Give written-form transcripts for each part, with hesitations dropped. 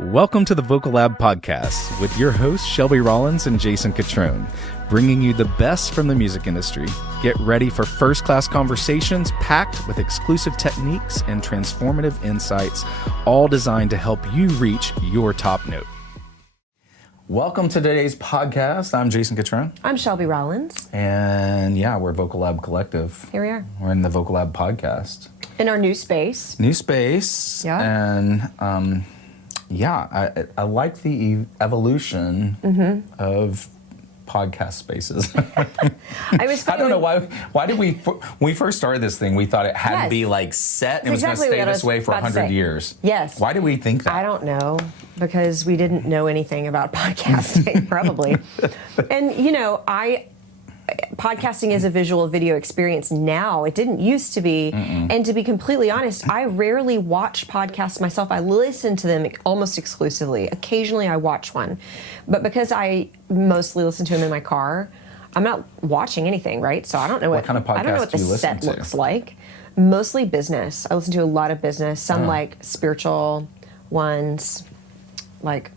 Welcome to the Vocal Lab Podcast with your hosts Shelby Rollins and Jason Catrone, bringing you the best from the music industry. Get ready for first-class conversations packed with exclusive techniques and transformative insights, all designed to help you reach your top note. Welcome to today's podcast. I'm Jason Catrone. I'm Shelby Rollins. And we're Vocal Lab Collective. Here we are. We're in the Vocal Lab Podcast. In our new space. Yeah. And I like the evolution of podcast spaces. I don't know why did we, when we first started this thing, we thought it had to be like set and it was going to stay this way for 100 years. Yes. Why did we think that? I don't know, because we didn't know anything about podcasting, probably. And, podcasting is a visual video experience now. It didn't used to be. And to be completely honest, I rarely watch podcasts myself. I listen to them almost exclusively. Occasionally I watch one. But because I mostly listen to them in my car, I'm not watching anything, right? So I don't know what kind of podcasts I don't know what the set looks like. Mostly business. I listen to a lot of business. Some like spiritual ones. Like,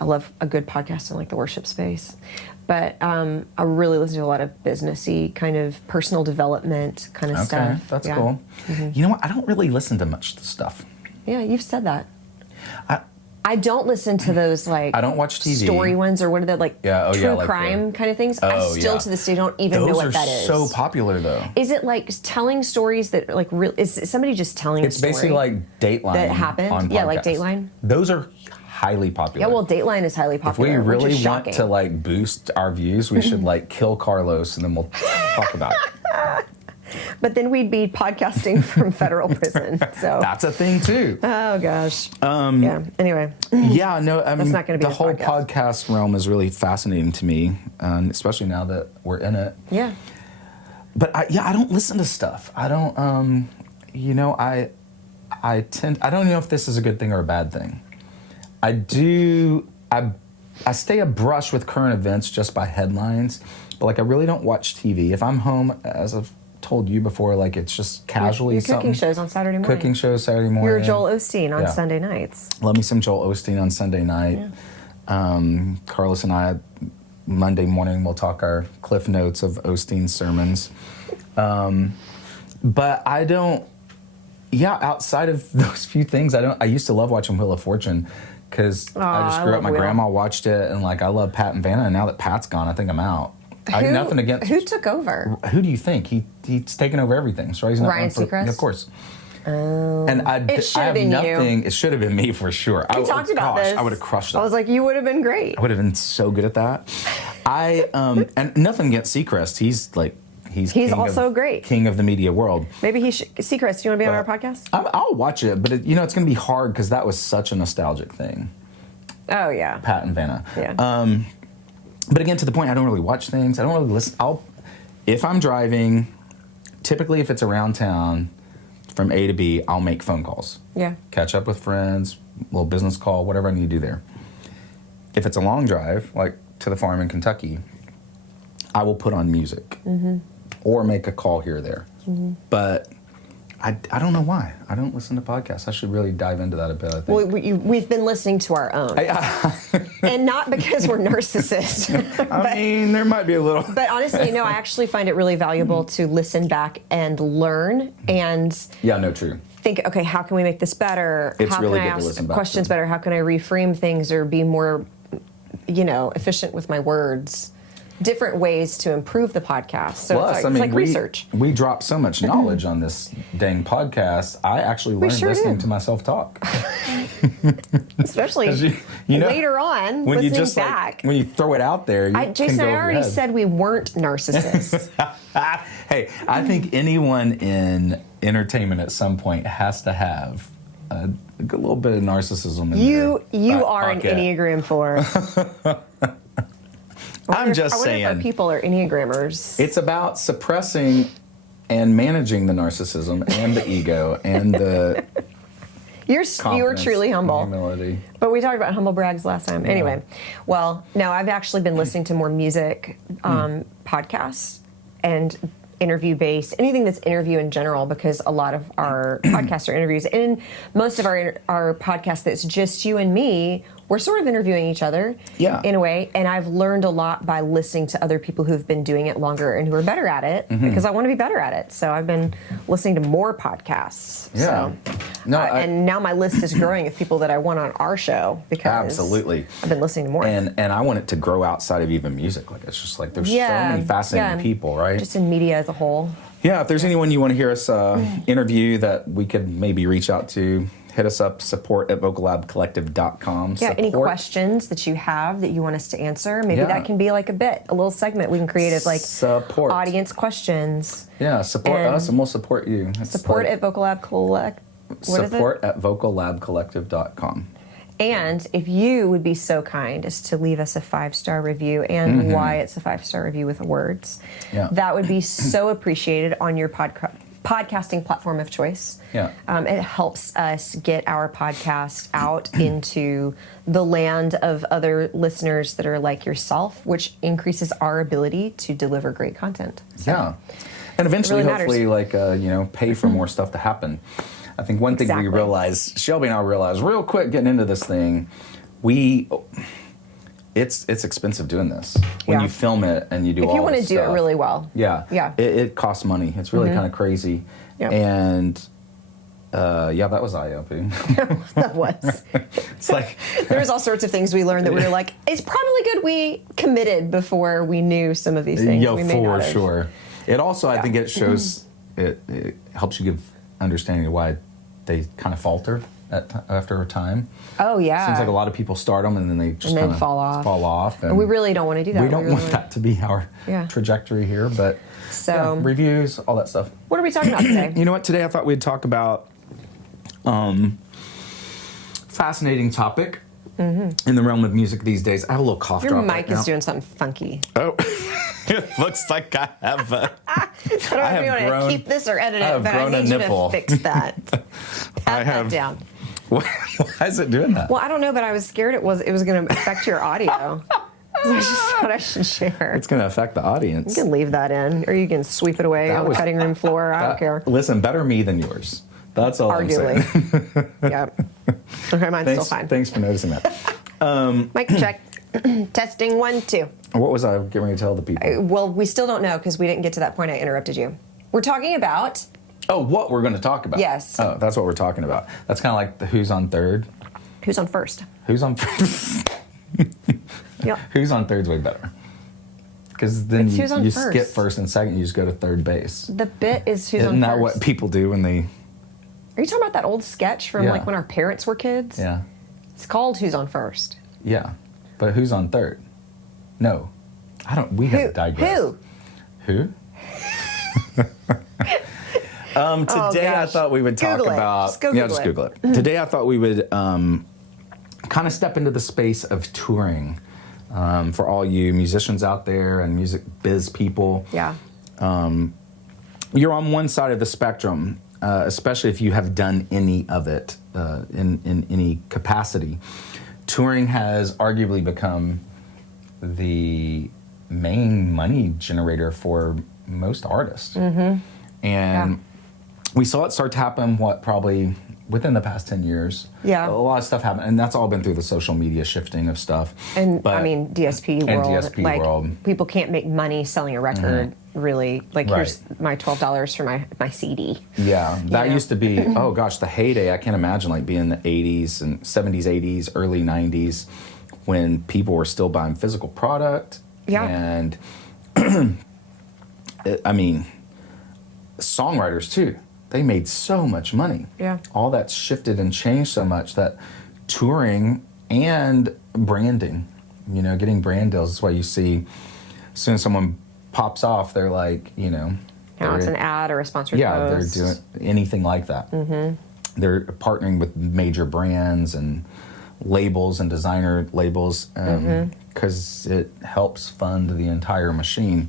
I love a good podcast in like the worship space. But I really listen to a lot of businessy, kind of personal development kind of stuff. Okay, that's cool. Mm-hmm. You know what? I don't really listen to much stuff. Yeah, you've said that. I don't listen to those like I don't watch TV. Story ones or what are they like true crime kind of things. I still to this day don't even know what that is. Those are so popular though. Is it like telling stories that like real? Is somebody just telling a story? It's basically like Dateline that happened. On yeah, like Dateline. Those are highly popular. Yeah, well, Dateline is highly popular. If we really want to like boost our views, we should like kill Carlos and then we'll talk about it. But then we'd be podcasting from federal prison. So that's a thing too. Oh gosh. Anyway. Yeah. No. I mean, not going to be the whole podcast realm is really fascinating to me, especially now that we're in it. Yeah. But I don't listen to stuff. I don't. I don't know if this is a good thing or a bad thing. I stay abreast with current events just by headlines, but like I really don't watch TV. If I'm home, as I've told you before, like it's just casually your cooking shows on Saturday morning. Cooking shows Saturday morning. You're Joel Osteen on Sunday nights. Love me some Joel Osteen on Sunday night. Yeah. Carlos and I, Monday morning, we'll talk our cliff notes of Osteen's sermons. But I don't, outside of those few things, I used to love watching Wheel of Fortune. Because I just grew up, my grandma watched it, and like I love Pat and Vanna, and now that Pat's gone, I think I'm out. I have nothing against. Who took over? Who do you think? He's taken over everything. So he's not Ryan Seacrest? Of course. And I have nothing. It should have been me for sure. We talked about this. I would have crushed it. I was like, you would have been great. I would have been so good at that. And nothing against Seacrest. He's like. He's also great. King of the media world. Maybe he should. Seacrest, do you want to be on our podcast? I'll watch it, but it's going to be hard because that was such a nostalgic thing. Oh, yeah. Pat and Vanna. Yeah. But again, to the point, I don't really watch things. I don't really listen. If I'm driving, typically if it's around town, from A to B, I'll make phone calls. Yeah. Catch up with friends, little business call, whatever I need to do there. If it's a long drive, like to the farm in Kentucky, I will put on music. Mm-hmm. Or make a call here or there. Mm-hmm. But I don't know why. I don't listen to podcasts. I should really dive into that a bit, I think. Well, we've been listening to our own. And not because we're narcissists. I mean, there might be a little. But honestly, no, I actually find it really valuable to listen back and learn and... Yeah, no, true. Think, okay, how can we make this better? It's how really can I good to listen ask back questions to. Better? How can I reframe things or be more, efficient with my words? Different ways to improve the podcast. So it's like research. We drop so much knowledge on this dang podcast. I actually learned listening to myself talk. Especially later on, when listening you just back. When you throw it out there, Jason, I already said we weren't narcissists. Hey, I think anyone in entertainment at some point has to have a good little bit of narcissism in You their are pocket. an Enneagram 4. I'm just saying. saying. I wonder if our people are Enneagrammers. It's about suppressing and managing the narcissism and the ego and the you were truly humble. Humility. But we talked about humble brags last time. Yeah. Anyway, well, no, I've actually been listening to more music podcasts, and interview based, anything that's interview in general, because a lot of our podcasts are interviews, and most of our podcast that's just you and me, we're sort of interviewing each other in a way. And I've learned a lot by listening to other people who've been doing it longer and who are better at it, because I want to be better at it. So I've been listening to more podcasts. Yeah. So, and now my list is growing of people that I want on our show, because I've been listening to more. And I want it to grow outside of even music. Like, it's just like there's so many fascinating people, right? Just in media as a whole. Yeah, if there's anyone you want to hear us interview that we could maybe reach out to, hit us up, support@vocallabcollective.com. Yeah, any questions that you have that you want us to answer, maybe that can be like a little segment we can create as like audience questions. Yeah, support us and we'll support you. Support@vocallabcollective.com. And if you would be so kind as to leave us a 5-star review, and why it's a 5-star review with words, that would be so appreciated on your podcasting platform of choice. Yeah. It helps us get our podcast out into the land of other listeners that are like yourself, which increases our ability to deliver great content. So yeah. And eventually, hopefully, pay for more stuff to happen. I think one thing we realized, Shelby and I realized real quick getting into this thing, it's expensive doing this. When you film it and you do all this stuff. If you want to do it really well. Yeah. It costs money. It's really kind of crazy. Yep. And that was eye-opening. That was. It's like there was all sorts of things we learned that we were like, it's probably good we committed before we knew some of these things. For sure. It also, I think it shows, it helps you give understanding of why they kind of falter after a time. Oh, yeah. Seems like a lot of people start them and then they just kind of fall off. And we really don't want to do that. We don't want that to be our trajectory here, but reviews, all that stuff. What are we talking about today? You know what? Today I thought we'd talk about fascinating topic in the realm of music these days. I have a little cough drop. Your mic is doing something funky. Oh, it looks like I have. I don't know if you want to keep this or edit it, but I need you to fix that. Pat that down. Why is it doing that? Well, I don't know, but I was scared it was going to affect your audio. So I just thought I should share. It's going to affect the audience. You can leave that in, or you can sweep it away on the cutting room floor. I don't care. Listen, better me than yours. That's all I'm saying. Yep. Okay, mine's still fine. Thanks for noticing that. Mic check. Testing 1, 2. What was I getting ready to tell the people? Well, we still don't know because we didn't get to that point. I interrupted you. We're talking about... Oh, what we're going to talk about? Yes. Oh, that's what we're talking about. That's kind of like the who's on third. Who's on first? Who's on first? Yep. Who's on third's way better. Because then you skip first and second, you just go to third base. The bit is who's on first. Isn't that what people do when they... Are you talking about that old sketch from like when our parents were kids? Yeah. It's called Who's on First. Yeah. But who's on third? No. We have digressed. Who? Today I thought we would talk about... Just Google it. Today I thought we would kind of step into the space of touring for all you musicians out there and music biz people. Yeah. You're on one side of the spectrum, especially if you have done any of it in any capacity. Touring has arguably become the main money generator for most artists. And we saw it start to happen, probably within the past 10 years. Yeah. A lot of stuff happened, and that's all been through the social media shifting of stuff. And, DSP world. People can't make money selling a record, really. Like, here's my $12 for my CD. Yeah. That used to be, the heyday. I can't imagine, being in the 80s and 70s, 80s, early 90s, when people were still buying physical product. Yeah. And, songwriters, too. They made so much money. Yeah. All that's shifted and changed so much that touring and branding, getting brand deals is why you see as soon as someone pops off, they're like, now it's an ad or a sponsored they're post. doing anything like that. They're partnering with major brands and labels and designer labels because it helps fund the entire machine.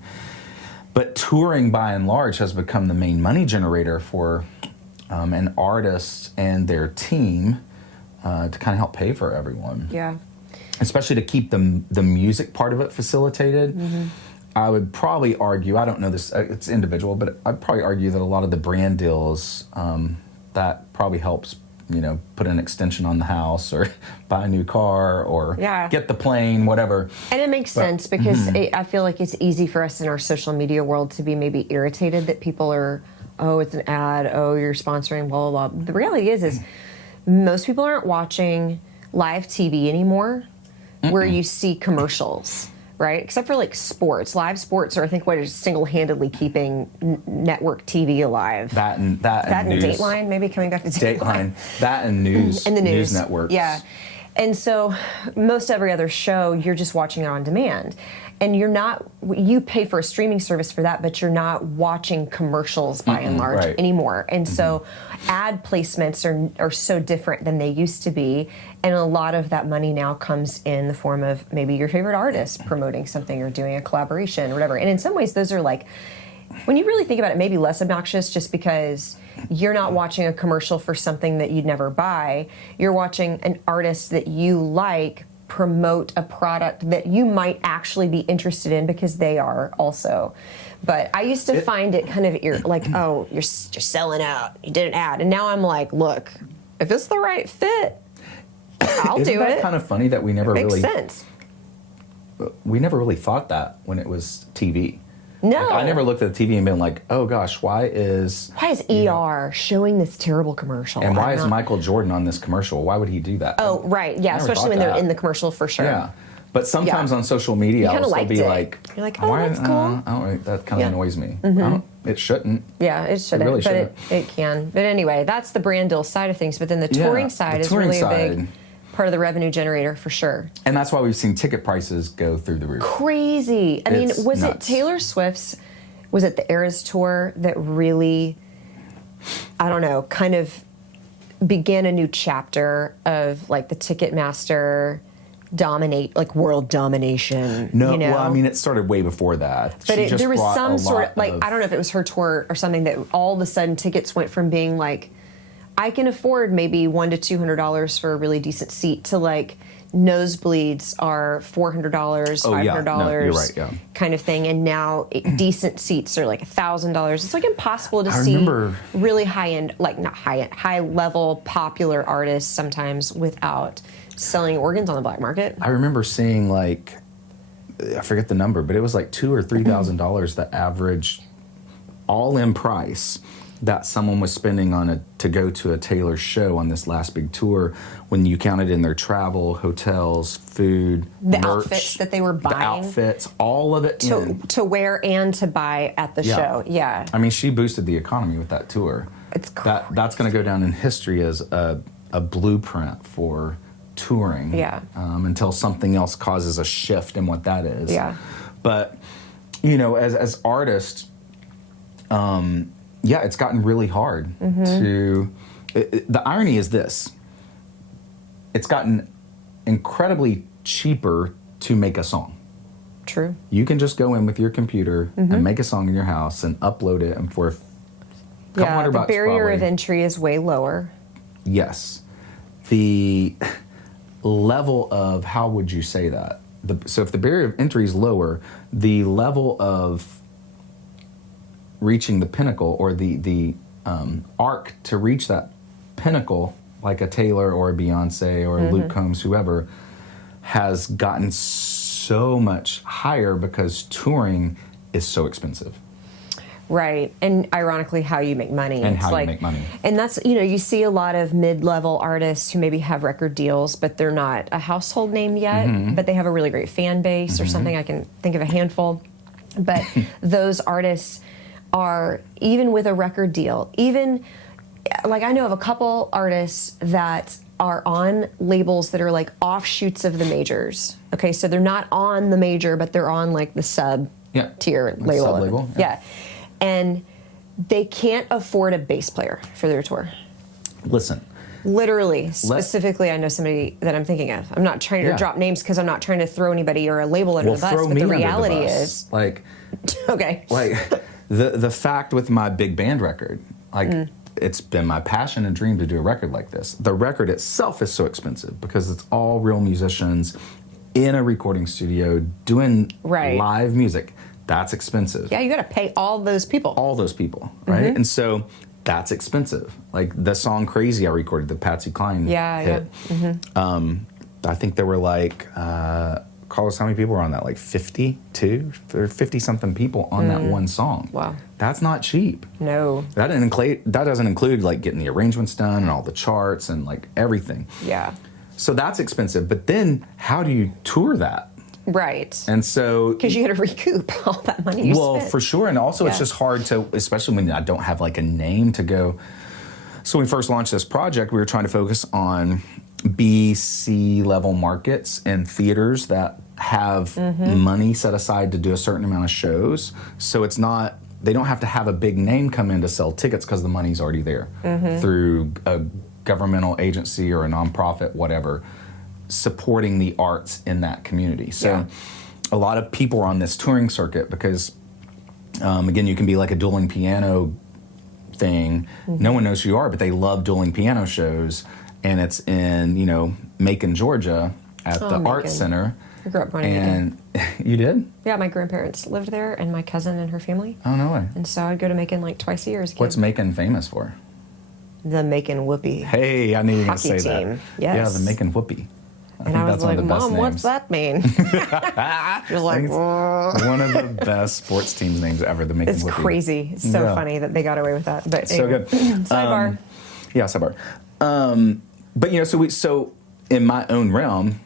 But touring, by and large, has become the main money generator for an artist and their team to kind of help pay for everyone. Yeah. Especially to keep the music part of it facilitated. I would probably argue, I don't know this, it's individual, but I'd probably argue that a lot of the brand deals, that probably helps, put an extension on the house or buy a new car or get the plane, whatever. And it makes sense because I feel like it's easy for us in our social media world to be maybe irritated that people are, oh, it's an ad, oh, you're sponsoring, blah, blah, blah. The reality is most people aren't watching live TV anymore where you see commercials. Right, except for like sports, live sports are I think what is single-handedly keeping network TV alive. That and news. Dateline, maybe coming back to Dateline. That and news. And the news networks. Yeah, and so most every other show you're just watching it on demand, and you pay for a streaming service for that, but you're not watching commercials by and large anymore. And so ad placements are so different than they used to be. And a lot of that money now comes in the form of maybe your favorite artist promoting something or doing a collaboration or whatever. And in some ways, those are like, when you really think about it, maybe less obnoxious just because you're not watching a commercial for something that you'd never buy. You're watching an artist that you like promote a product that you might actually be interested in because they are also. But I used to find it kind of like, oh, you're selling out. You did an ad. And now I'm like, look, if it's the right fit, I'll do it. Isn't that kind of funny that we never Makes really... sense. We never really thought that when it was TV. No. Like, I never looked at the TV and been like, oh gosh, why is ER showing this terrible commercial? And why is Michael Jordan on this commercial? Why would he do that? Oh, right. Yeah, especially when they're in the commercial for sure. Yeah. But sometimes on social media, I'll still be like, you're like, oh, that's cool. That kind of annoys me. It shouldn't. Yeah, it shouldn't. It really shouldn't. It can. But anyway, that's the brand deal side of things. But then the touring side is really a big part of the revenue generator for sure. And that's why we've seen ticket prices go through the roof. Crazy. I mean, was it Taylor Swift's, was it the Eras Tour that really, I don't know, kind of began a new chapter of like the Ticketmaster world domination? No, well, I mean, it started way before that. But there was some sort of, like, I don't know if it was her tour or something that all of a sudden tickets went from being like, I can afford maybe $100 to $200 for a really decent seat to like nosebleeds are $400, $500 kind of thing. And now decent seats are like $1,000. It's like impossible to see really high-end, like not high-end, high-level popular artists sometimes without selling organs on the black market. I remember seeing like, I forget the number, but it was like $2,000 or $3,000 the average all-in price that someone was spending to go to a Taylor show on this last big tour, when you counted in their travel, hotels, food, the merch, outfits that they were buying, the outfits, all of it to wear and to buy at the show. Yeah, I mean, she boosted the economy with that tour. It's that's going to go down in history as a blueprint for touring. Yeah. Until something else causes a shift in what that is. Yeah. But as artists. It's gotten really hard to... the irony is this. It's gotten incredibly cheaper to make a song. True. You can just go in with your computer and make a song in your house and upload it, and for a couple $100 the barrier of entry is way lower. Yes. The level of... How would you say that? So if the barrier of entry is lower, the level of reaching the pinnacle, or the arc to reach that pinnacle, like a Taylor or a Beyonce or a Luke Combs, whoever, has gotten so much higher because touring is so expensive. Right, and ironically, how you make money. And how you make money. And that's, you see a lot of mid-level artists who maybe have record deals, but they're not a household name yet, but they have a really great fan base or something. I can think of a handful. But those artists are, even with a record deal, even, like I know of a couple artists that are on labels that are like offshoots of the majors. Okay, so they're not on the major, but they're on like the sub-tier label. Sub-label. Yeah. And they can't afford a bass player for their tour. Listen. Literally, specifically, I know somebody that I'm thinking of. I'm not trying to drop names because I'm not trying to throw anybody or a label under the bus, but the reality is... Like... Okay. Like... The fact with my big band record, like, it's been my passion and dream to do a record like this. The record itself is so expensive because it's all real musicians in a recording studio doing live music. That's expensive. Yeah, you got to pay all those people. All those people, right? And so that's expensive. Like the song "Crazy" I recorded, the Patsy Cline hit. I think there were like, Carlos, how many people were on that? Like 52 or 50-something people on that one song. Wow. That's not cheap. No. That doesn't include like getting the arrangements done and all the charts and like everything. Yeah. So that's expensive. But then how do you tour that? Right. And so... Because you got to recoup all that money you spent. For sure. And also it's just hard to, especially when I don't have like a name to go. So when we first launched this project, we were trying to focus on B, C level markets and theaters that have money set aside to do a certain amount of shows. So it's not, they don't have to have a big name come in to sell tickets because the money's already there through a governmental agency or a nonprofit, whatever, supporting the arts in that community. So a lot of people are on this touring circuit because, again, you can be like a dueling piano thing. No one knows who you are, but they love dueling piano shows. And it's in, Macon, Georgia at the Arts Center. I grew up going to Macon. You did? Yeah, my grandparents lived there and my cousin and her family. Oh, no way. And so I'd go to Macon like twice a year as a kid. What's Macon famous for? The Macon Whoopie. Hey, I knew you were going to say team. that. Yes. Yeah, the Macon Whoopie. And I was like, Mom, what's that mean? You're like, one of the best sports teams names ever, the Macon Whoopie. It's crazy. It's so funny that they got away with that. But so anyway. Good. Sidebar. Sidebar. But, so in my own realm,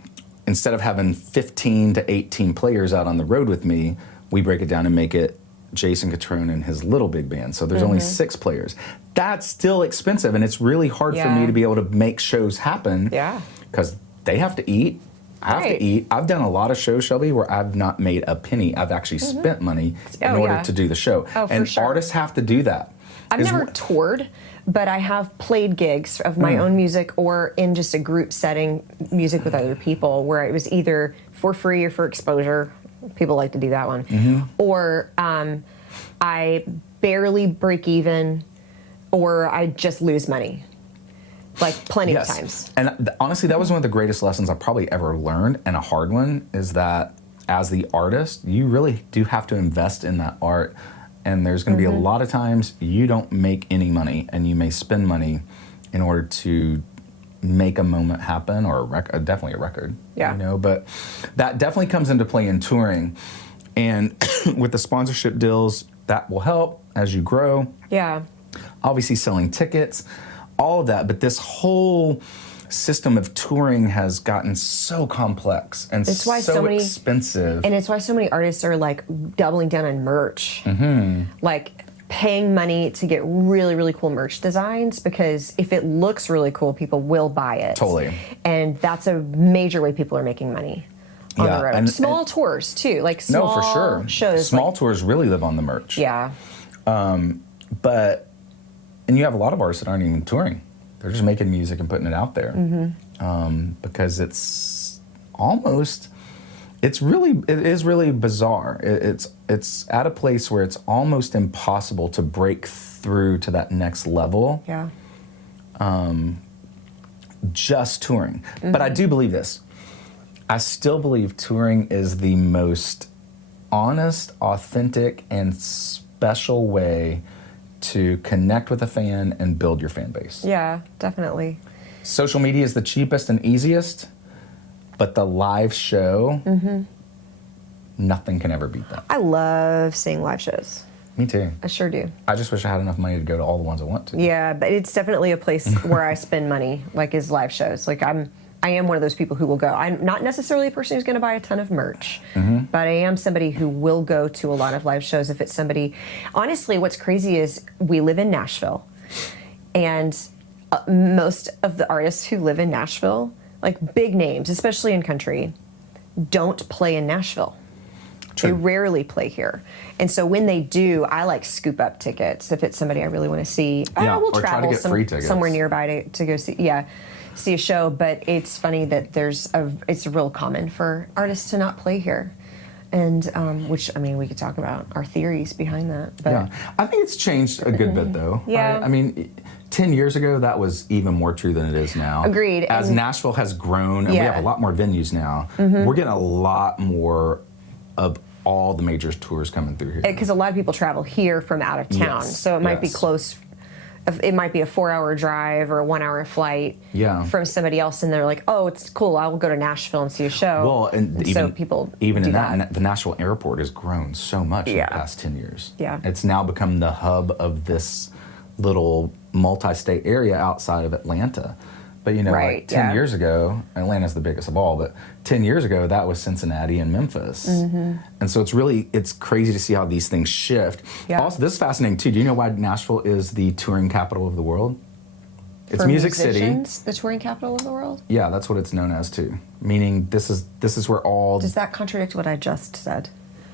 instead of having 15 to 18 players out on the road with me, we break it down and make it Jason Catrone and his little big band. So there's only 6 players. That's still expensive, and it's really hard for me to be able to make shows happen. Yeah. Because they have to eat. I have to eat. I've done a lot of shows, Shelby, where I've not made a penny. I've actually spent money in order to do the show. And artists have to do that. I've never toured, but I have played gigs of my own music or in just a group setting, music with other people, where it was either for free or for exposure. People like to do that one. Or I barely break even, or I just lose money. Like plenty of times. And honestly, that was one of the greatest lessons I probably ever learned, and a hard one, is that as the artist, you really do have to invest in that art. And there's going to be a lot of times you don't make any money, and you may spend money in order to make a moment happen, or definitely a record. Yeah. But that definitely comes into play in touring. And with the sponsorship deals, that will help as you grow. Yeah. Obviously selling tickets, all of that. But this whole system of touring has gotten so complex and so expensive. And it's why so many artists are like doubling down on merch. Like paying money to get really, really cool merch designs, because if it looks really cool, people will buy it. Totally. And that's a major way people are making money on the road. And small tours too, like small shows. Small tours really live on the merch. Yeah. And you have a lot of artists that aren't even touring. They're just making music and putting it out there. Because it is really bizarre. It's at a place where it's almost impossible to break through to that next level. Yeah. Just touring. But I do believe this. I still believe touring is the most honest, authentic, and special way to connect with a fan and build your fan base. Yeah, definitely. Social media is the cheapest and easiest, but the live show, nothing can ever beat that. I love seeing live shows. Me too. I sure do. I just wish I had enough money to go to all the ones I want to. Yeah, but it's definitely a place where I spend money, like is live shows. Like I am one of those people who will go. I'm not necessarily a person who's going to buy a ton of merch, but I am somebody who will go to a lot of live shows if it's somebody. Honestly, what's crazy is we live in Nashville, and most of the artists who live in Nashville, like big names, especially in country, don't play in Nashville. True. They rarely play here. And so when they do, I like scoop up tickets if it's somebody I really want to see. Yeah, we'll or travel try to get free tickets. Somewhere nearby to go see a show. But it's funny that it's real common for artists to not play here. And which, I mean, we could talk about our theories behind that. But yeah. I think it's changed a good bit, though. Yeah. Right? I mean, 10 years ago, that was even more true than it is now. Agreed. As Nashville has grown, and we have a lot more venues now, we're getting a lot more of all the major tours coming through here. Because a lot of people travel here from out of town, Yes, so it might be yes. close. It might be a 4-hour drive or a 1-hour flight from somebody else, and they're like, "Oh, it's cool. I will go to Nashville and see a show." Well, and so people even do in that, the Nashville airport has grown so much in the past 10 years. Yeah. It's now become the hub of this little multi-state area outside of Atlanta. But, you know, like 10 years ago, Atlanta's the biggest of all, but 10 years ago, that was Cincinnati and Memphis. And so it's crazy to see how these things shift. Yeah. Also, this is fascinating, too. Do you know why Nashville is the touring capital of the world? It's For Music musicians, City. the touring capital of the world? Yeah, that's what it's known as, too. Meaning this is where all... Does that contradict what I just said?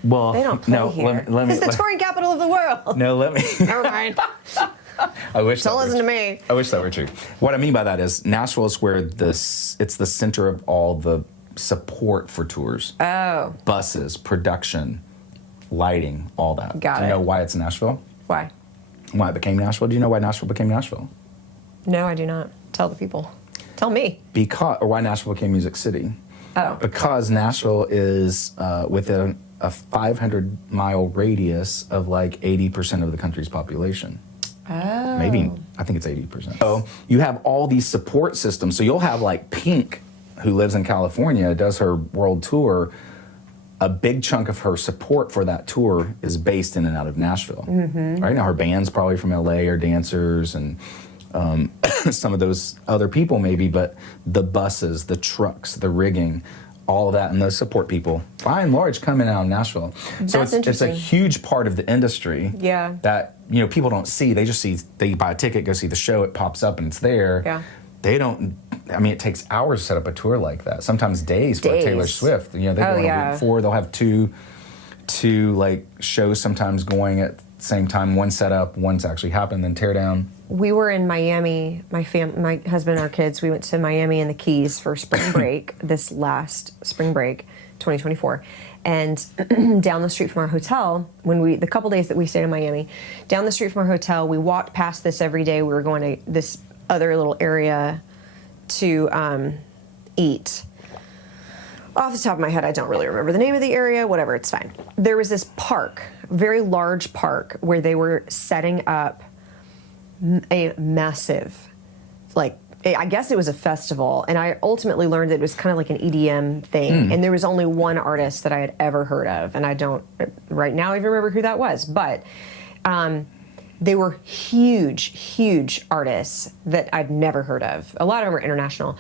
Well, They don't play no, here. let me, It's the touring capital of the world. No, let me... Never mind. I wish Don't that listen were to me. I wish that were true. What I mean by that is Nashville is where it's the center of all the support for tours. Oh. Buses, production, lighting, all that. Got Do you it. know why it's Nashville? Why? Why it became Nashville? Do you know why Nashville became Nashville? No, I do not. Tell the people. Tell me. Or why Nashville became Music City? Oh. Because Nashville is within a 500-mile radius of like 80% of the country's population. Oh. Maybe, I think it's 80%. So you have all these support systems. So you'll have like Pink, who lives in California, does her world tour. A big chunk of her support for that tour is based in and out of Nashville. Right now, her band's probably from LA or dancers and some of those other people maybe, but the buses, the trucks, the rigging, all of that, and those support people, by and large, come in and out of Nashville. So That's it's a interesting. huge part of the industry. Yeah. That people don't see. They just see. They buy a ticket, go see the show. It pops up and it's there. Yeah. They don't. I mean, it takes hours to set up a tour like that. Sometimes days for Taylor Swift. They go on a week before. They'll have two like shows sometimes going at the same time. One set up, one's actually happened, then tear down. We were in Miami, my husband and our kids, we went to Miami and the Keys for spring break, this last spring break, 2024. And down the street from our hotel, the couple days that we stayed in Miami, down the street from our hotel, we walked past this every day. We were going to this other little area to eat. Off the top of my head, I don't really remember the name of the area, whatever, it's fine. There was this park, very large park, where they were setting up a massive, I guess it was a festival, and I ultimately learned that it was kind of like an EDM thing, and there was only one artist that I had ever heard of, and I don't right now even remember who that was, but they were huge artists that I'd never heard of. A lot of them were international,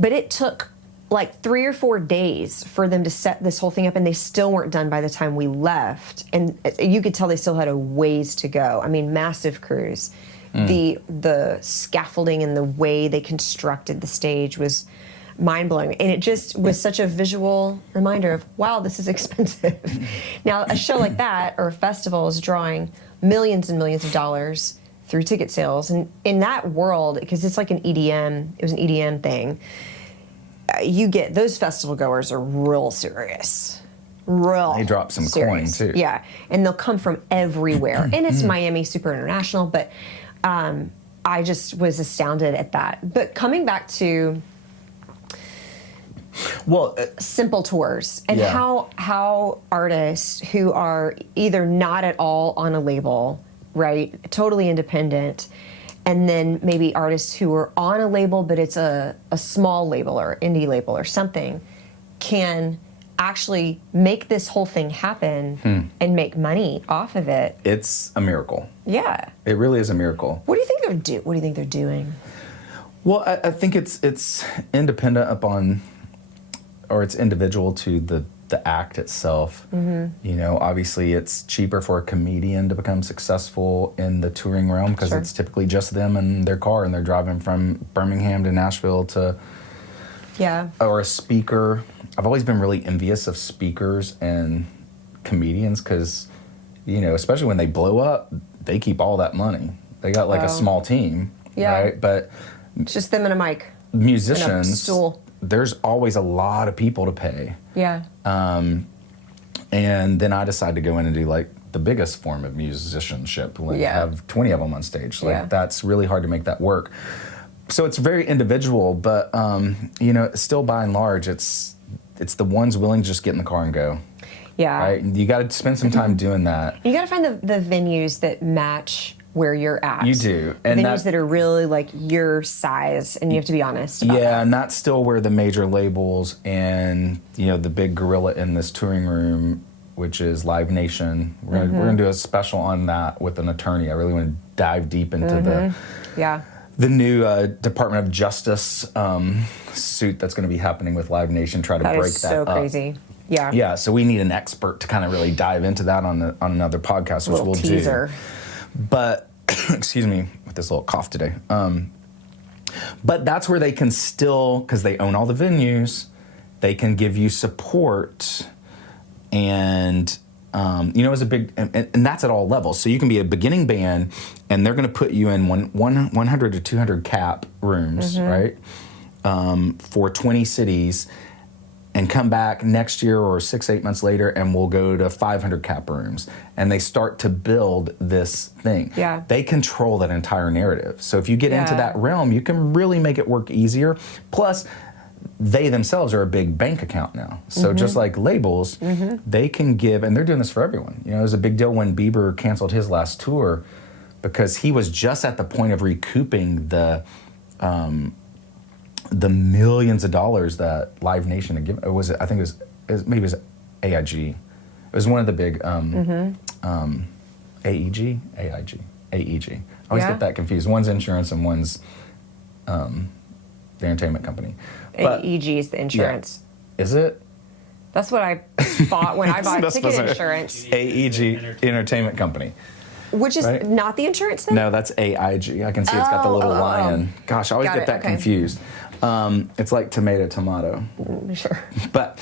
but it took like 3 or 4 days for them to set this whole thing up, and they still weren't done by the time we left, and you could tell they still had a ways to go. I mean, massive crews. The scaffolding and the way they constructed the stage was mind-blowing, and it just was such a visual reminder of, wow, this is expensive. Now, a show like that or a festival is drawing millions and millions of dollars through ticket sales, and in that world, because it's like it was an EDM thing, you get those festival goers are real serious. They drop some coin too. Yeah, and they'll come from everywhere, and it's Miami, super international, but I just was astounded at that. But coming back to simple tours and how artists who are either not at all on a label, right, totally independent, and then maybe artists who are on a label but it's a small label or indie label or something, can actually make this whole thing happen and make money off of it. It's a miracle. Yeah. It really is a miracle. What do you think they're doing? Well, I think it's independent upon, or it's individual to the act itself. Obviously it's cheaper for a comedian to become successful in the touring realm because it's typically just them and their car, and they're driving from Birmingham to Nashville to... Yeah. Or a speaker. I've always been really envious of speakers and comedians because, especially when they blow up, they keep all that money. They got like a small team, right? But it's just them and a mic. Musicians, and a stool. There's always a lot of people to pay. Yeah. And then I decided to go in and do like the biggest form of musicianship, have 20 of them on stage. That's really hard to make that work. So it's very individual, but still by and large, it's the ones willing to just get in the car and go. Yeah. Right? You got to spend some time doing that. You got to find the venues that match where you're at. You do. And venues that are really like your size, and you have to be honest about that. And that's still where the major labels and, the big gorilla in this touring room, which is Live Nation. We're gonna do a special on that with an attorney. I really want to dive deep into the new Department of Justice suit that's going to be happening with Live Nation. Try to break that up. That is so crazy. Yeah. Yeah. So we need an expert to kind of really dive into that on another podcast, which we'll teaser. do. But excuse me, with this little cough today. But that's where they can still, because they own all the venues, they can give you support. And, it's a big, and that's at all levels. So you can be a beginning band, and they're going to put you in 100 to 200 cap rooms, right, for 20 cities, and come back next year or 6-8 months later, and we'll go to 500 cap rooms. And they start to build this thing. Yeah. They control that entire narrative. So if you get into that realm, you can really make it work easier. Plus, they themselves are a big bank account now. So just like labels, they can give, and they're doing this for everyone. It was a big deal when Bieber canceled his last tour because he was just at the point of recouping the millions of dollars that Live Nation had given. I think it was AIG. It was one of the big AEG, AIG, AEG. I always get that confused. One's insurance and one's the entertainment company. But, AEG is the insurance. Yeah. Is it? That's what I bought when I bought ticket insurance. AEG Entertainment Company. Which is not the insurance thing? No, that's AIG. I can see it's got the little lion. Gosh, I always get that confused. It's like tomato. Sure. But,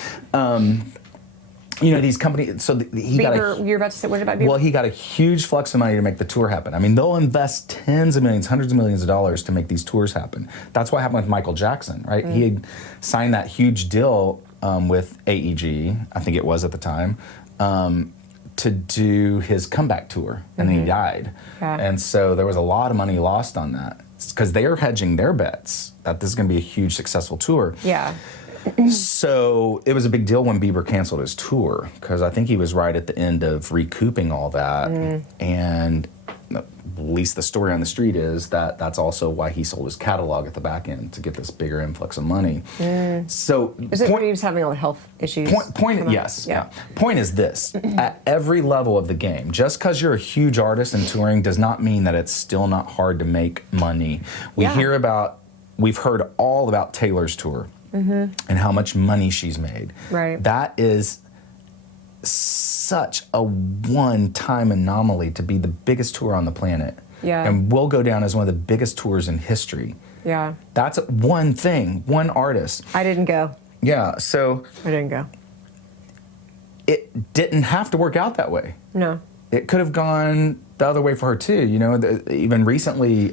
these companies, so you're about to say, what about Bieber? Well, he got a huge flux of money to make the tour happen. I mean, they'll invest tens of millions, hundreds of millions of dollars to make these tours happen. That's what happened with Michael Jackson, right? He had signed that huge deal with AEG, I think it was at the time, to do his comeback tour, and then he died. Yeah. And so there was a lot of money lost on that because they are hedging their bets that this is going to be a huge successful tour. Yeah. So it was a big deal when Bieber canceled his tour because I think he was right at the end of recouping all that. And at least the story on the street is that that's also why he sold his catalog at the back end to get this bigger influx of money. So is it when he was having all the health issues? Yes. Yeah. Point is this: at every level of the game, just because you're a huge artist and touring does not mean that it's still not hard to make money. We've heard all about Taylor's tour. And how much money she's made. Right. That is such a one-time anomaly to be the biggest tour on the planet. Yeah. And will go down as one of the biggest tours in history. Yeah. That's one thing, one artist. I didn't go. Yeah, so... I didn't go. It didn't have to work out that way. No. It could have gone the other way for her too. Even recently,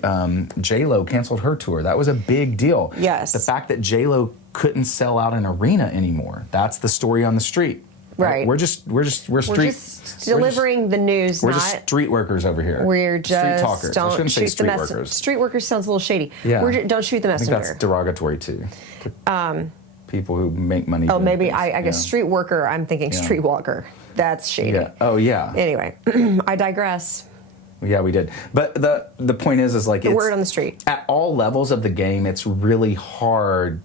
J-Lo canceled her tour. That was a big deal. Yes. The fact that J-Lo couldn't sell out an arena anymore. That's the story on the street. Right. We're delivering the news. We're just street workers over here. We're just street talkers. Don't I shouldn't say shoot street the workers. Street workers sounds a little shady. Yeah. Don't shoot the messenger. I think that's derogatory too. People who make money. Oh, maybe I guess street worker. I'm thinking street walker. That's shady. Yeah. Oh, yeah. Anyway, I digress. Yeah, we did. But the point is like the word on the street. At all levels of the game, it's really hard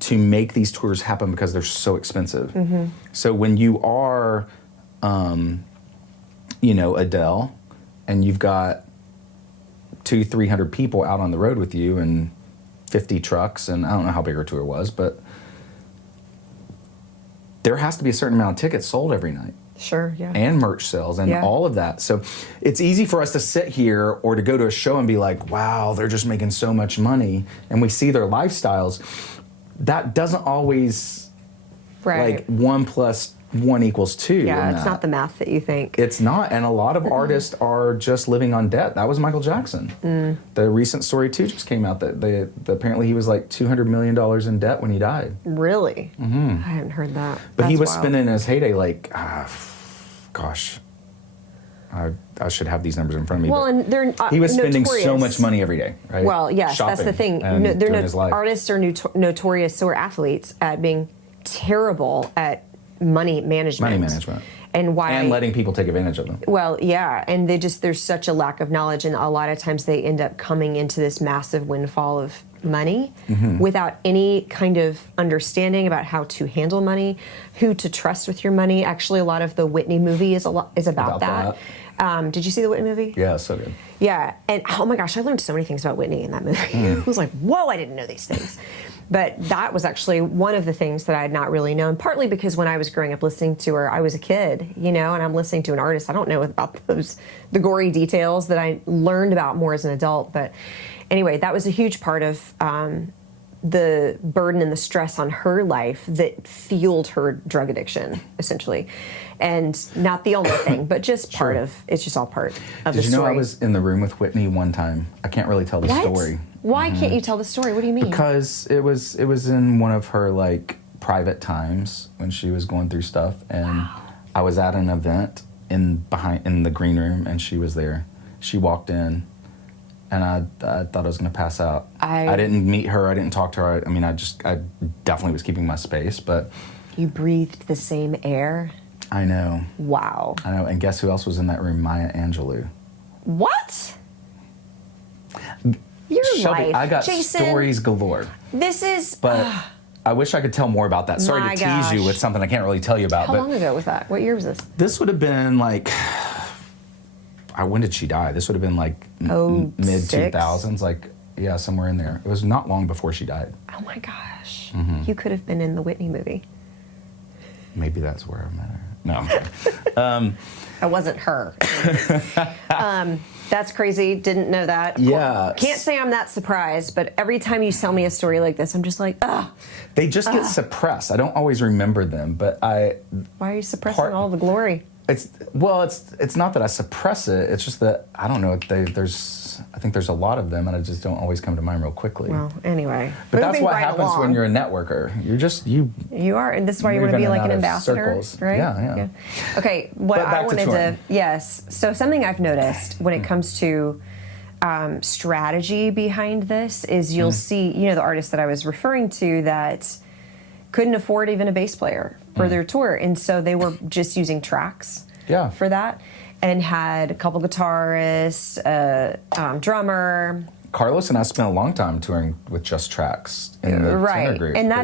to make these tours happen because they're so expensive. So when you are, Adele, and you've got 200-300 people out on the road with you and 50 trucks, and I don't know how big her tour was, but there has to be a certain amount of tickets sold every night. Sure, yeah. And merch sales and all of that. So it's easy for us to sit here or to go to a show and be like, wow, they're just making so much money. And we see their lifestyles. That doesn't always, like, 1 + 1 = 2. Yeah, it's not the math that you think. It's not. And a lot of artists are just living on debt. That was Michael Jackson. The recent story, too, just came out that apparently he was like $200 million in debt when he died. Really? I haven't heard that. But he was spending his heyday like, gosh, I should have these numbers in front of me. Well, and they're he was spending notorious. So much money every day, right? Well, yes, Shopping that's the thing. Artists are notorious, so are athletes, at being terrible at money management. And why? And letting people take advantage of them. Well, yeah, and there's such a lack of knowledge, and a lot of times they end up coming into this massive windfall of money without any kind of understanding about how to handle money, who to trust with your money. Actually, a lot of the Whitney movie is about that. Did you see the Whitney movie? Yeah, so good. Yeah, and oh my gosh, I learned so many things about Whitney in that movie. I was like, whoa, I didn't know these things. But that was actually one of the things that I had not really known, partly because when I was growing up listening to her, I was a kid, and I'm listening to an artist. I don't know about the gory details that I learned about more as an adult. But anyway, that was a huge part of the burden and the stress on her life that fueled her drug addiction, essentially. And not the only thing, but just part of, it's just all part of the story. Did you know I was in the room with Whitney one time? I can't really tell the story. Why can't you tell the story? What do you mean? Because it was in one of her private times when she was going through stuff, and I was at an event in the green room, and she was there. She walked in, and I thought I was going to pass out. I didn't meet her. I didn't talk to her. I definitely was keeping my space, but you breathed the same air. I know. Wow. I know. And guess who else was in that room? Maya Angelou. What? Your Shelby, life, I got Jason, stories galore. This is... But I wish I could tell more about that. Sorry to tease you with something I can't really tell you about. How long ago was that? What year was this? This would have been when did she die? This would have been mid-2000s. Somewhere in there. It was not long before she died. Oh my gosh. You could have been in the Whitney movie. Maybe that's where I met her. No, I'm kidding. It wasn't her. That's crazy. Didn't know that. Yeah. Can't say I'm that surprised, but every time you tell me a story like this, I'm just like, ugh. They just get suppressed. I don't always remember them, but Why are you suppressing all the glory? It's not that I suppress it. It's just that I don't know. I think there's a lot of them, and I just don't always come to mind real quickly. Well, anyway, but that's what happens when you're a networker. You are, and this is why you want to be like an ambassador, right? Yeah. Okay, what I wanted to So something I've noticed when it comes to strategy behind this is you'll see, the artist that I was referring to that couldn't afford even a bass player for their tour, and so they were just using tracks for that, and had a couple guitarists, drummer. Carlos and I spent a long time touring with just tracks in the tenor group, and we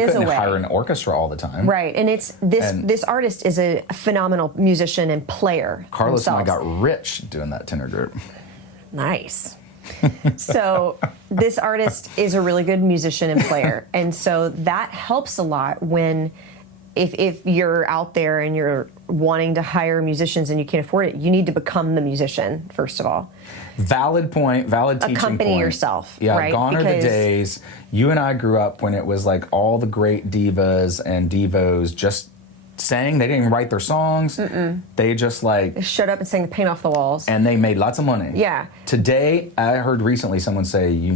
couldn't a way. hire an orchestra all the time, right? And it's this artist is a phenomenal musician and player. Carlos and I got rich doing that tenor group. Nice. So this artist is a really good musician and player, and so that helps a lot when if you're out there and you're wanting to hire musicians and you can't afford it, you need to become the musician first of all. Valid point, valid teaching Accompany point. yourself. Yeah, right? Gone are the days. You and I grew up when it was like all the great divas and divos just sang. They didn't even write their songs. They just they showed up and sang the paint off the walls. And they made lots of money. Yeah. Today, I heard recently someone say you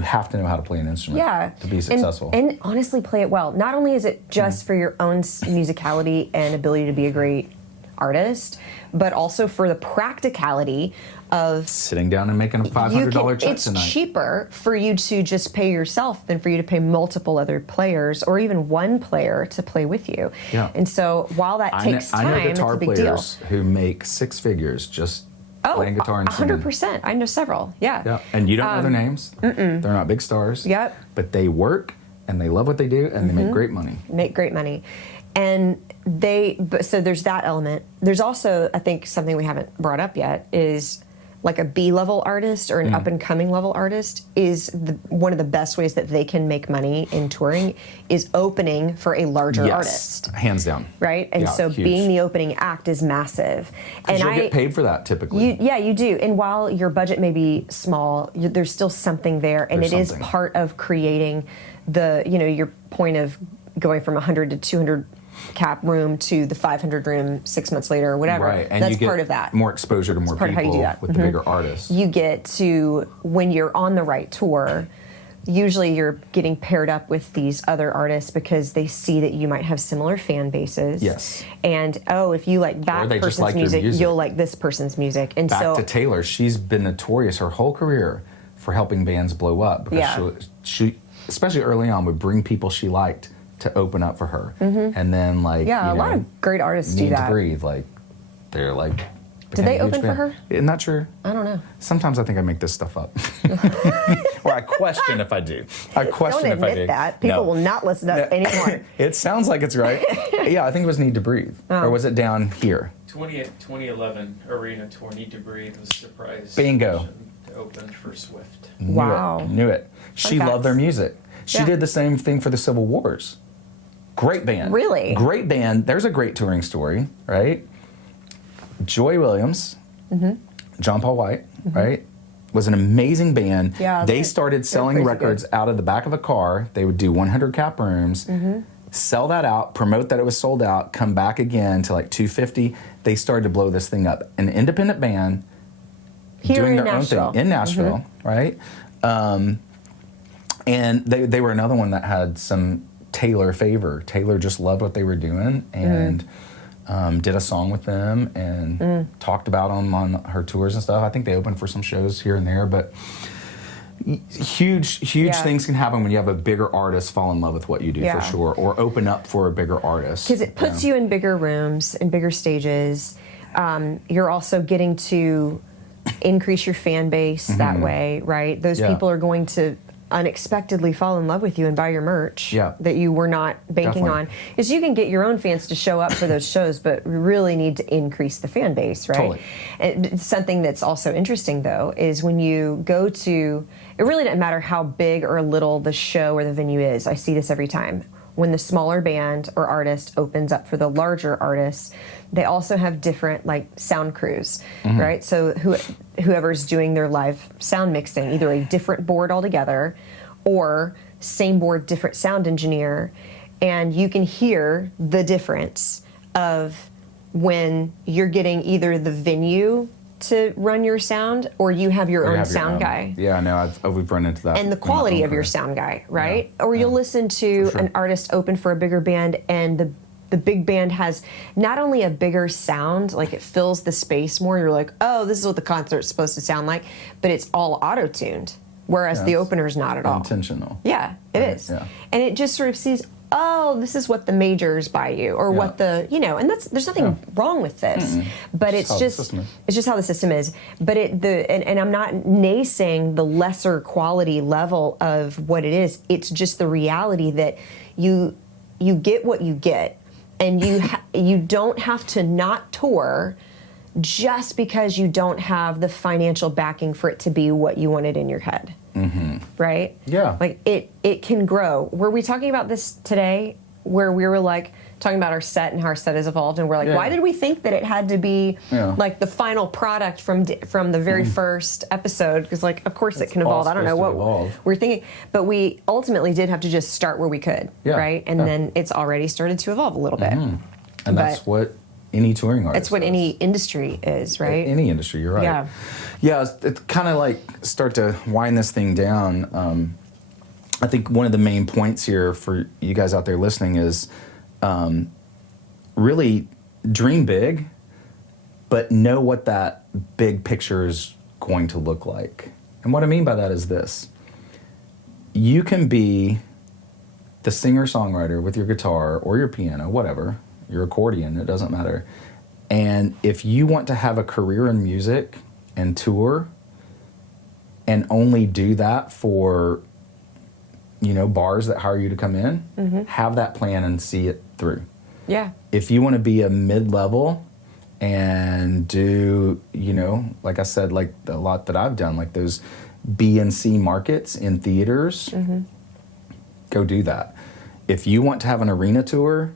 have to know how to play an instrument to be successful. And honestly play it well. Not only is it just for your own musicality and ability to be a great artist, but also for the practicality of sitting down and making a $500 check tonight. It's cheaper for you to just pay yourself than for you to pay multiple other players or even one player to play with you. Yeah. And so while that takes time, it's a big deal. I know guitar players who make six figures just playing guitar and singing. 100%. I know several. Yeah. And you don't know their names. They're not big stars. Yep. But they work and they love what they do and they make great money. And so there's that element. There's also, I think, something we haven't brought up yet is like a B-level artist or an up-and-coming level artist is one of the best ways that they can make money in touring is opening for a larger artist. Hands down. Right? And so huge. Being the opening act is massive. And you'll get paid for that typically. You do. And while your budget may be small, there's still something there. And it is part of creating your point of going from 100 to 200 cap room to the 500 room 6 months later or whatever. Right, and that's you get part of that. More exposure to more people how you do that. with the bigger artists. You get to, when you're on the right tour, usually you're getting paired up with these other artists because they see that you might have similar fan bases. Yes. And, if you like that person's music, you'll like this person's music. And Back to Taylor, she's been notorious her whole career for helping bands blow up. Because she, especially early on, would bring people she liked to open up for her. And then like, Yeah, a lot of great artists do Need that. to Breathe, like they're like, Did they open for her? I'm not sure. I don't know. Sometimes I think I make this stuff up. Or I question if I do. I question if I do. Don't admit that. People will not listen to us anymore. It sounds like it's right. Yeah, I think it was Need to Breathe. Or was it down here? 2011 Arena Tour, Need to Breathe was a surprise. Bingo. To open for Swift. Wow. Knew it. She loved their music. She did the same thing for the Civil Wars. Great band. Really? Great band. There's a great touring story, right? Joy Williams, John Paul White, right? Was an amazing band. Yeah, they started selling records out of the back of a car. They would do 100 cap rooms, sell that out, promote that it was sold out, come back again to like 250. They started to blow this thing up. An independent band doing their own thing in Nashville, right? And they were another one that had some Taylor favor. Taylor just loved what they were doing and did a song with them and talked about them on her tours and stuff. I think they opened for some shows here and there, but huge things can happen when you have a bigger artist fall in love with what you do for sure, or open up for a bigger artist. Because it puts you in bigger rooms, in bigger stages. You're also getting to increase your fan base that way, right? Those people are going to unexpectedly fall in love with you and buy your merch that you were not banking on. Because you can get your own fans to show up for those shows, but we really need to increase the fan base, right? Totally. And something that's also interesting, though, is when you go to, it really doesn't matter how big or little the show or the venue is. I see this every time. When the smaller band or artist opens up for the larger artists, they also have different like sound crews, right? So whoever's doing their live sound mixing, either a different board altogether or same board, different sound engineer, and you can hear the difference of when you're getting either the venue to run your sound or you have your own sound guy. Yeah, no, we've run into that. And the quality of your sound guy, right? Or you'll listen to an artist open for a bigger band and the big band has not only a bigger sound, like it fills the space more, you're like, oh, this is what the concert's supposed to sound like, but it's all auto-tuned, whereas the opener's not at all. Intentional. Yeah, it is. Yeah. And it just sort of sees, oh, this is what the majors buy you, or what the, and there's nothing wrong with this, but it's just how the system is. But and I'm not naysaying the lesser quality level of what it is. It's just the reality that you get what you get, and you don't have to not tour just because you don't have the financial backing for it to be what you wanted in your head. Right? Yeah. Like it can grow. Were we talking about this today where we were like talking about our set and how our set has evolved and we're like, why did we think that it had to be like the final product from the very first episode? Because like, of course it can evolve. I don't know what we're thinking, but we ultimately did have to just start where we could, right? And then it's already started to evolve a little bit. And that's what any touring artist It's what any industry is, right? Any industry, you're right. Yeah, it's kind of like start to wind this thing down. I think one of the main points here for you guys out there listening is really dream big, but know what that big picture is going to look like. And what I mean by that is this. You can be the singer-songwriter with your guitar or your piano, whatever, your accordion, it doesn't matter. And if you want to have a career in music and tour and only do that for, bars that hire you to come in, have that plan and see it through. Yeah. If you want to be a mid-level and do, like I said, like a lot that I've done, like those B and C markets in theaters, go do that. If you want to have an arena tour,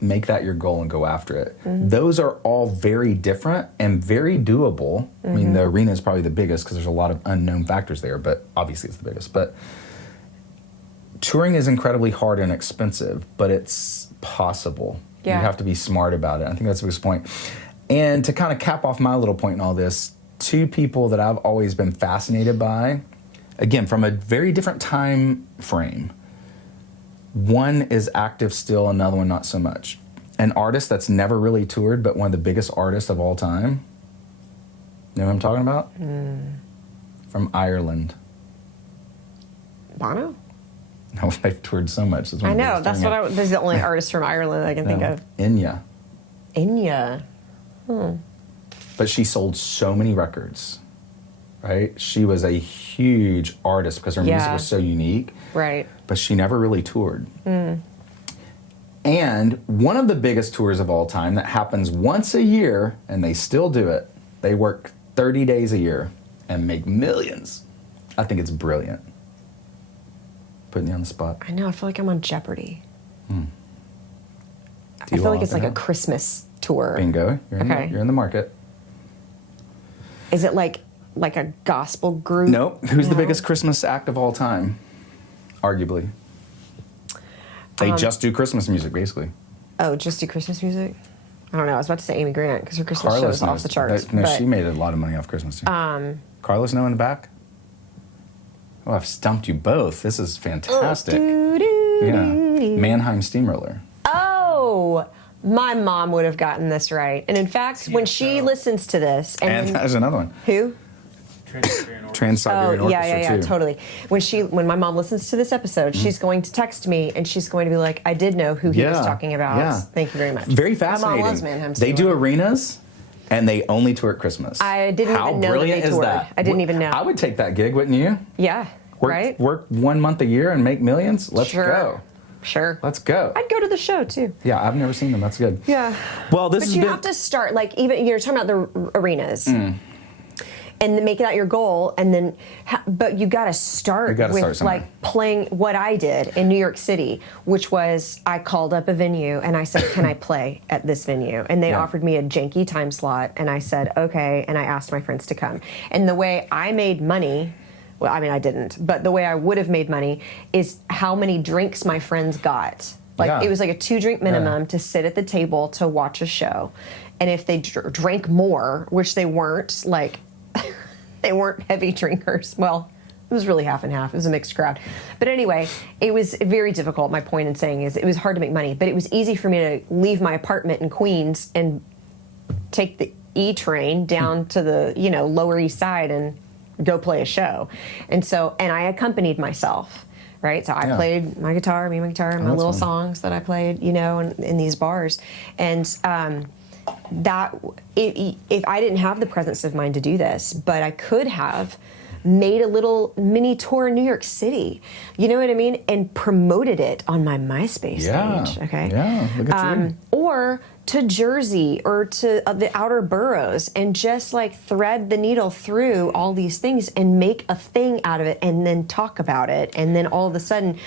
make that your goal and go after it. Those are all very different and very doable. I mean, the arena is probably the biggest because there's a lot of unknown factors there, but obviously it's the biggest. But touring is incredibly hard and expensive, but it's possible. You have to be smart about it. I think that's the biggest point. And to kind of cap off my little point in all this, two people that I've always been fascinated by, again, from a very different time frame. One is active still, another one not so much. An artist that's never really toured, but one of the biggest artists of all time. You know what I'm talking about? From Ireland. Bono? No, I've toured so much. I know. That's what this is the only artist from Ireland I can think of. Enya. Enya. But she sold so many records, right? She was a huge artist because her music was so unique. Right. But she never really toured. And one of the biggest tours of all time that happens once a year, and they still do it, they work 30 days a year and make millions. I think it's brilliant. Putting you on the spot. I know. I feel like I'm on Jeopardy. Do I you feel like want it's to like a know? Christmas tour. Bingo. You're in the market. Is it like a gospel group? Nope. Who's the biggest Christmas act of all time? Arguably. They just do Christmas music, basically. Oh, just do Christmas music? I don't know. I was about to say Amy Grant because her Christmas show is off the charts. She made a lot of money off Christmas too. Carlos know in the back? Oh, I've stumped you both. This is fantastic. Yeah. Mannheim Steamroller. Oh, my mom would have gotten this right. And in fact, when she listens to this... And there's another one. Who? Trans-Siberian Orchestra, yeah, too. Totally. When my mom listens to this episode, she's going to text me and she's going to be like, I did know who he was talking about. Yeah. Thank you very much. Very fascinating. My mom loves Mannheim They do arenas, and they only tour at Christmas. I didn't even know How brilliant that they is toured. that? I didn't even know. I would take that gig, wouldn't you? Yeah, right? Work 1 month a year and make millions? Let's Sure. go. Sure. Let's go. I'd go to the show, too. Yeah, I've never seen them. That's good. Yeah. Well, But you have to start, like, even you're talking about the arenas. And then make it out your goal, and then, but you got to start with like playing what I did in New York City, which was I called up a venue and I said, "Can I play at this venue?" And they offered me a janky time slot, and I said, "Okay." And I asked my friends to come. And the way I made money, well, I mean, I didn't, but the way I would have made money is how many drinks my friends got. Like it was like a 2-drink minimum to sit at the table to watch a show, and if they drank more, which they weren't, like. They weren't heavy drinkers. Well, it was really half and half. It was a mixed crowd. But anyway, it was very difficult. My point in saying is it was hard to make money, but it was easy for me to leave my apartment in Queens and take the E train down to the, Lower East Side and go play a show. And I accompanied myself, right? So I played my guitar, my little songs that I played, in these bars. And, that if I didn't have the presence of mind to do this, but I could have made a little mini tour in New York City, you know what I mean, and promoted it on my MySpace page. Okay, yeah, look at you. Or to Jersey or to the outer boroughs, and just like thread the needle through all these things and make a thing out of it, and then talk about it, and then all of a sudden.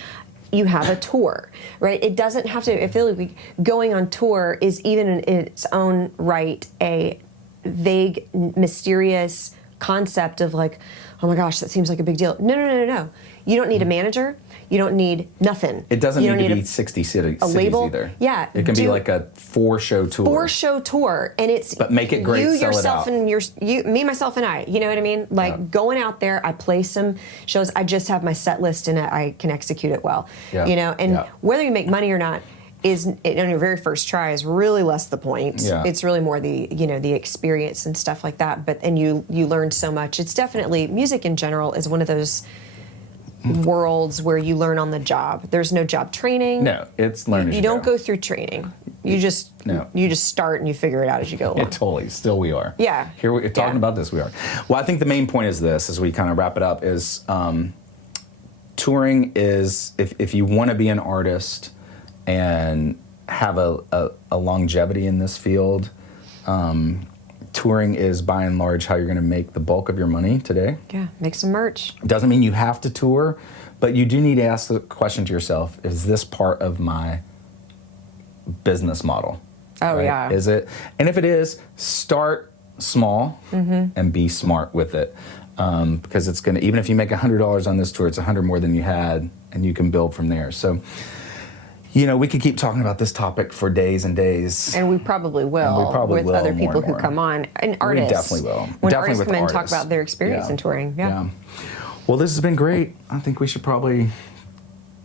You have a tour, right? It doesn't have to. I feel like going on tour is even in its own right a vague, mysterious concept of like, oh my gosh, that seems like a big deal. No. You don't need a manager. You don't need nothing. It doesn't need to be 60 cities either. Yeah. It can be like a 4-show tour. 4-show tour. And it's... But make it great, you, sell yourself, it out. and me, myself, and I. You know what I mean? Like, going out there, I play some shows. I just have my set list, and I can execute it well. Yeah. And whether you make money or not is, on your very first try, is really less the point. Yeah. It's really more the, the experience and stuff like that. And you learn so much. It's definitely... Music in general is one of those... worlds where you learn on the job. There's no job training. No, it's learn as you don't go through training. You just start and you figure it out as you go along. Yeah, totally. Still we are. Yeah. Here we're talking about this, we are. Well, I think the main point is this, as we kind of wrap it up, is touring is, if you want to be an artist and have a longevity in this field, touring is by and large how you're going to make the bulk of your money today. Yeah, make some merch. Doesn't mean you have to tour, but you do need to ask the question to yourself, is this part of my business model? Oh, right? Yeah. Is it? And if it is, start small and be smart with it. Because it's going to, even if you make $100 on this tour, it's $100 more than you had, and you can build from there. So, we could keep talking about this topic for days and days. And we probably will, with other people who come on. And artists. We definitely will. When artists come in and talk about their experience in touring. Yeah. Well, this has been great. I think we should probably,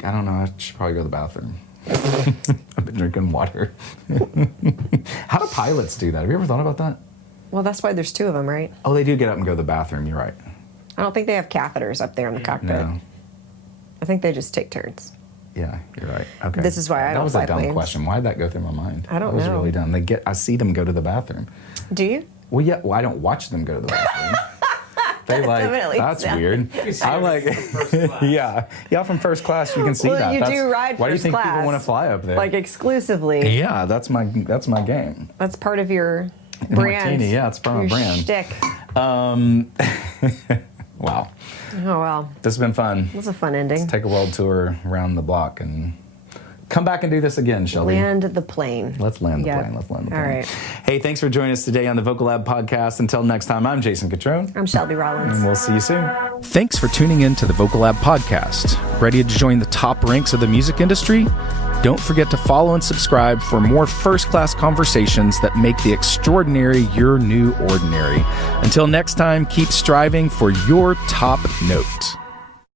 I should probably go to the bathroom. I've been drinking water. How do pilots do that? Have you ever thought about that? Well, that's why there's 2 of them, right? Oh, they do get up and go to the bathroom. You're right. I don't think they have catheters up there in the cockpit. No. I think they just take turns. Yeah, you're right. Okay. This is why I That don't was fly a dumb planes. question. Why did that go through my mind? I don't That was know. really dumb. I see them go to the bathroom. Do you? Well, yeah. Well, I don't watch them go to the bathroom. They like, Definitely that's sounds- weird. I like, yeah, from first class you can see Well, that. you That's- do ride Why do you first think class, people want to fly up there? Like exclusively. Yeah, that's my game. That's part of your And brand. Martini, yeah, it's part of your my brand. Shtick. Wow, Oh well, this has been fun. that's a fun ending. Take a world tour around the block and come back and do this again, Shelby. Land the plane. Let's land the Yep. plane. Let's land the All plane. right. Hey, thanks for joining us today on the Vocal Lab podcast. Until next time, I'm Jason Catrone, I'm Shelby Rollins. and we'll see you soon. Thanks for tuning in to the Vocal Lab podcast. Ready to join the top ranks of the music industry? Don't forget to follow and subscribe for more first-class conversations that make the extraordinary your new ordinary. Until next time, keep striving for your top note.